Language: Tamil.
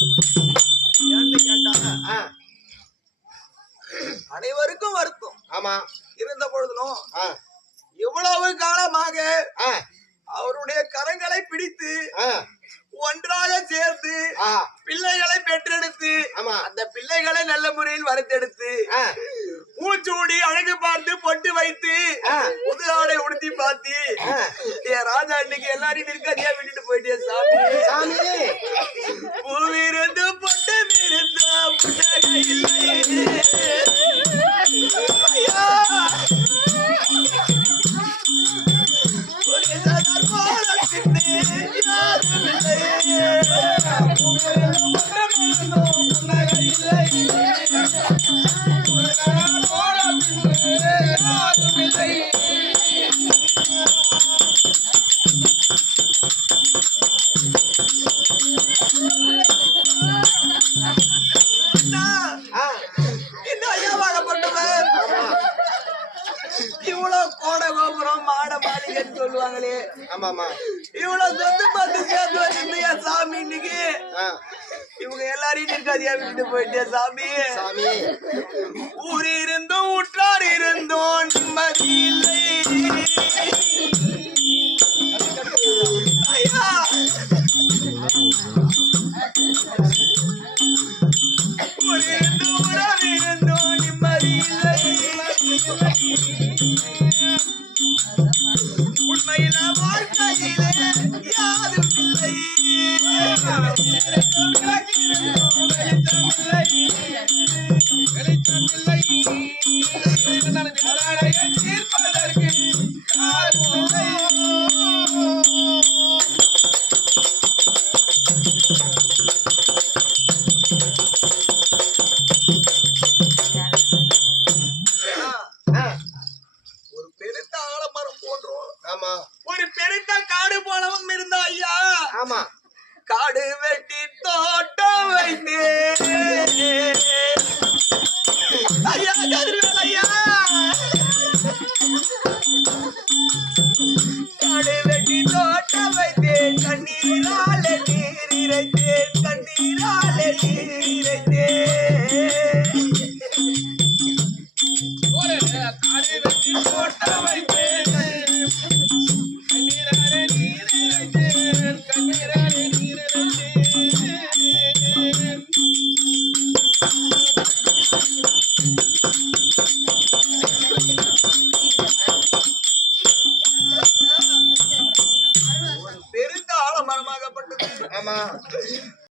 ஏன்னு கேட்டா அனைவருக்கும் வருத்தம். ஆமா. இருந்த பொழுதும் இவ்வளவு காலமாக அவருடைய கரங்களை பிடித்து ஒன்றாக சேர்த்து பிள்ளைகளை பெற்றெடுத்து அந்த பிள்ளைகளை நல்ல முறையில் வளர்த்தெடுத்து பூச்சூடி அழகு பார்த்து பொட்டு வைத்து புது ஆடை உடுத்தி பார்த்து ராஜா இன்னைக்கு எல்லாரையும் நிற்காதியா விட்டுட்டு போயிட்டே சாமி சாமி பூவிருந்து பொட்டு இருந்தா புன்னகை இல்லை இவ்வளவு கோடை கோபுரம் மாட மாளிகைன்னு சொல்லுவாங்களே இவ்வளவு சொத்து பார்த்து சேர்த்து வச்சிருந்தீங்க சாமி இன்னைக்கு இவங்க எல்லாரையும் நிற்காதியா விட்டு போயிட்டே சாமி ஊர் இருந்தும் உற்றார் இருந்தோம் நிம்மதி இல்லை ஐயா ஊர் இருந்தும் உறவு இருந்தோம் நிம்மதி இல்லை உண்மையில வாழ்க்கையிலே யாரும் இல்லை தீர்ப்பதற்கு ஒரு பெருத்த காடு போலவும் இருந்தா ஐயா காடு வெட்டி தோட்டம் வைத்து ஐயா கதிர்வேல் ஐயா காடு வெட்டி தோட்டம் வைத்து கண்ணீரால நீர் இறைத்தேன்